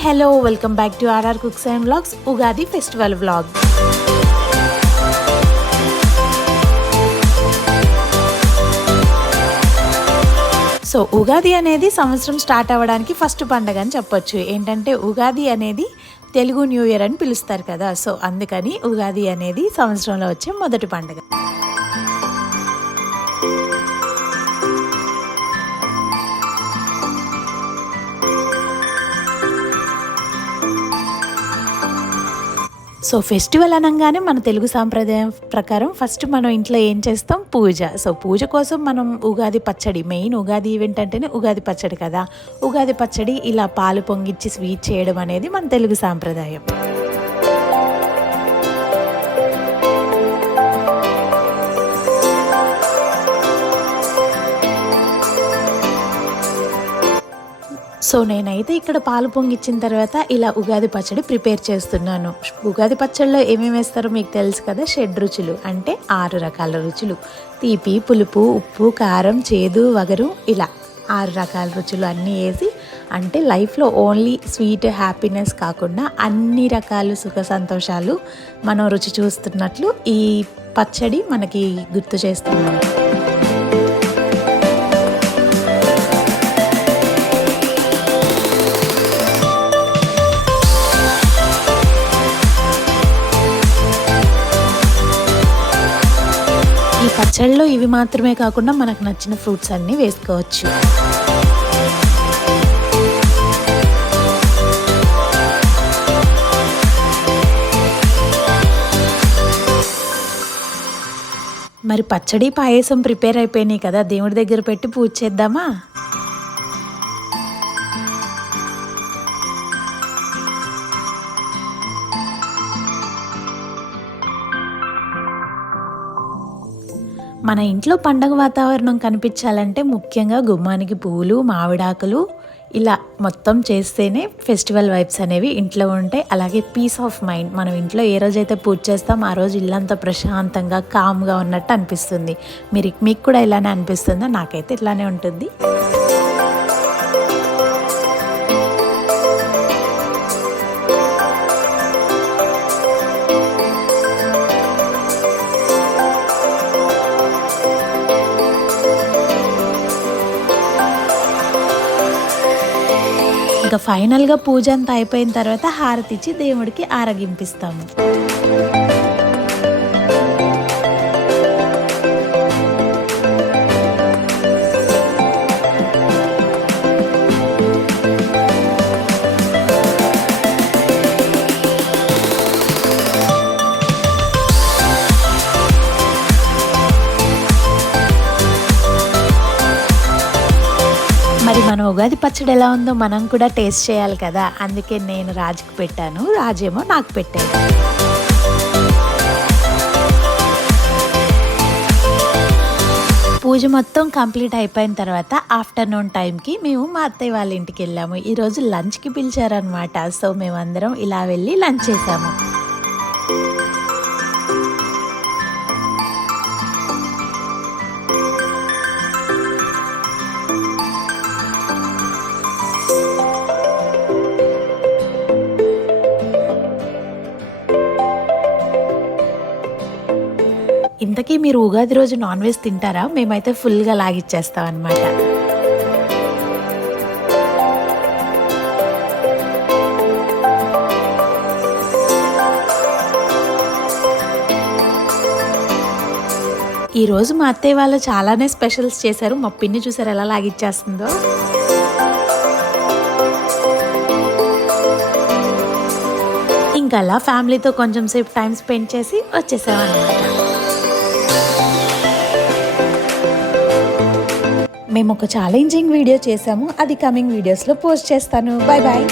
Hello welcome back to RR cooks and vlogs Ugadi festival vlog so Ugadi అనేది సంవత్సరం start అవ్వడానికి first పండగ అని చెప్పొచ్చు. ఏంటంటే ఉగాది అనేది తెలుగు న్యూ ఇయర్ అని పిలుస్తారు కదా. సో అందుకని ఉగాది అనేది సంవత్సరంలో వచ్చే మొదటి పండగ. సో ఫెస్టివల్ అనగానే మన తెలుగు సాంప్రదాయం ప్రకారం ఫస్ట్ మనం ఇంట్లో ఏం చేస్తాం? పూజ. సో పూజ కోసం మనం ఉగాది పచ్చడి మెయిన్ ఉగాది ఈవెంట్ అంటేనే ఉగాది పచ్చడి కదా. ఉగాది పచ్చడి ఇలా పాలు పొంగిచ్చి స్వీట్ చేయడం అనేది మన తెలుగు సాంప్రదాయం. సో నేనైతే ఇక్కడ పాలు పొంగిచ్చిన తర్వాత ఇలా ఉగాది పచ్చడి ప్రిపేర్ చేస్తున్నాను. ఉగాది పచ్చడిలో ఏమేమి వేస్తారో మీకు తెలుసు కదా? షెడ్ రుచులు అంటే ఆరు రకాల రుచులు. తీపి పులుపు ఉప్పు కారం చేదు వగరు ఇలా ఆరు రకాల రుచులు అన్నీ వేసి అంటే లైఫ్లో ఓన్లీ స్వీట్ హ్యాపీనెస్ కాకుండా అన్ని రకాల సుఖ సంతోషాలు మనం రుచి చూస్తున్నట్లు ఈ పచ్చడి మనకి గుర్తు చేస్తున్నాం ఈ పచ్చళ్ళలో ఇవి మాత్రమే కాకుండా మనకు నచ్చిన ఫ్రూట్స్ అన్నీ వేసుకోవచ్చు. మరి పచ్చడి పాయసం ప్రిపేర్ అయిపోయినాయి కదా దేవుడి దగ్గర పెట్టి పూజ చేద్దామా? మన ఇంట్లో పండగ వాతావరణం కనిపించాలంటే ముఖ్యంగా గుమ్మానికి పువ్వులు మామిడాకులు ఇలా మొత్తం చేస్తేనే ఫెస్టివల్ వైబ్స్ అనేవి ఇంట్లో ఉంటాయి అలాగే పీస్ ఆఫ్ మైండ్. మనం ఇంట్లో ఏ రోజైతే పూజ చేస్తాం ఆ రోజు ఇల్లంతా ప్రశాంతంగా కామ్గా ఉన్నట్టు అనిపిస్తుంది. మీరు మీకు కూడా ఇలానే అనిపిస్తుందో? నాకైతే ఇట్లానే ఉంటుంది. ఇంకా ఫైనల్గా పూజ అంతా అయిపోయిన తర్వాత హారతి ఇచ్చి దేవుడికి ఆరగింపిస్తాము. మన ఉగాది పచ్చడి ఎలా ఉందో మనం కూడా టేస్ట్ చేయాలి కదా. అందుకే నేను రాజుకు పెట్టాను. రాజేమో నాకు పెట్టాను పూజ మొత్తం కంప్లీట్ అయిపోయిన తర్వాత ఆఫ్టర్నూన్ టైంకి మేము మా అత్తయ్య వాళ్ళ ఇంటికి వెళ్ళాము. ఈరోజు లంచ్కి పిలిచారనమాట సో మేమందరం ఇలా వెళ్ళి లంచ్ చేసాము. ఇంతకీ మీరు ఉగాది రోజు నాన్ వెజ్ తింటారా? మేమైతే ఫుల్గా లాగిచ్చేస్తాం అనమాట ఈరోజు మా అత్తయ్య వాళ్ళు చాలానే స్పెషల్స్ చేశారు. మా పిన్ని చూసారు ఎలా లాగిచ్చేస్తుందో. ఇంకా అలా ఫ్యామిలీతో కొంచెం సేపు టైం స్పెండ్ చేసి వచ్చేసామన్నమాట మేము ఒక ఛాలెంజింగ్ వీడియో చేసాము. అది కమింగ్ వీడియోస్లో పోస్ట్ చేస్తాను. Bye bye